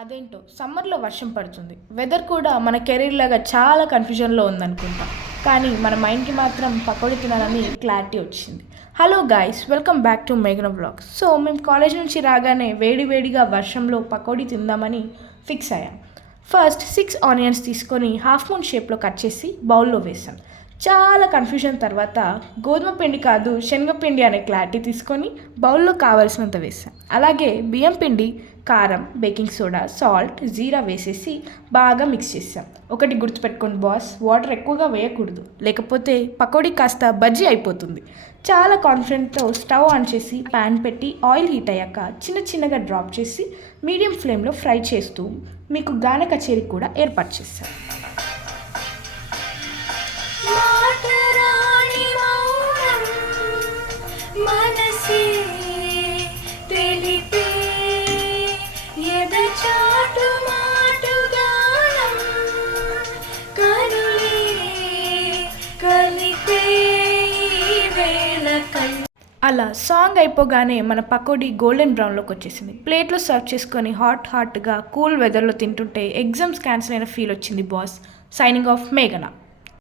అదేంటో సమ్మర్లో వర్షం పడుతుంది. వెదర్ కూడా మన కెరీర్ లాగా చాలా కన్ఫ్యూజన్లో ఉందనుకుంటా. కానీ మన మైండ్కి మాత్రం పకోడీ తినాలని క్లారిటీ వచ్చింది. Hello guys, welcome back to మేఘన వ్లాగ్స్. సో మేము కాలేజ్ నుంచి రాగానే వేడివేడిగా వర్షంలో పకోడీ తిందామని ఫిక్స్ అయ్యాం. ఫస్ట్ 6 ఆనియన్స్ తీసుకొని హాఫ్ మూన్ షేప్లో కట్ చేసి బౌల్లో వేసాం. చాలా కన్ఫ్యూజన్ తర్వాత గోధుమ పిండి కాదు శనగపిండి అనే క్లారిటీ తీసుకొని బౌల్లో కావాల్సినంత వేసాం. అలాగే బియ్యం పిండి, కారం, బేకింగ్ సోడా, సాల్ట్, జీరా వేసేసి బాగా మిక్స్ చేసాం. ఒకటి గుర్తుపెట్టుకోండి బాస్, వాటర్ ఎక్కువగా వేయకూడదు, లేకపోతే పకోడీ కాస్త బజ్జీ అయిపోతుంది. చాలా కాన్ఫిడెంట్తో స్టవ్ ఆన్ చేసి ప్యాన్ పెట్టి ఆయిల్ హీట్ అయ్యాక చిన్నగా డ్రాప్ చేసి మీడియం ఫ్లేమ్లో ఫ్రై చేస్తూ మీకు గాన కచేరీ కూడా ఏర్పాటు చేశాం. అలా సాంగ్ అయిపోగానే మన పకోడీ గోల్డెన్ బ్రౌన్లోకి వచ్చేసింది. ప్లేట్లో సర్వ్ చేసుకొని హాట్గా కూల్ వెదర్లో తింటుంటే ఎగ్జామ్స్ క్యాన్సిల్ అయిన ఫీల్ వచ్చింది బాస్. సైనింగ్ ఆఫ్ మేఘన.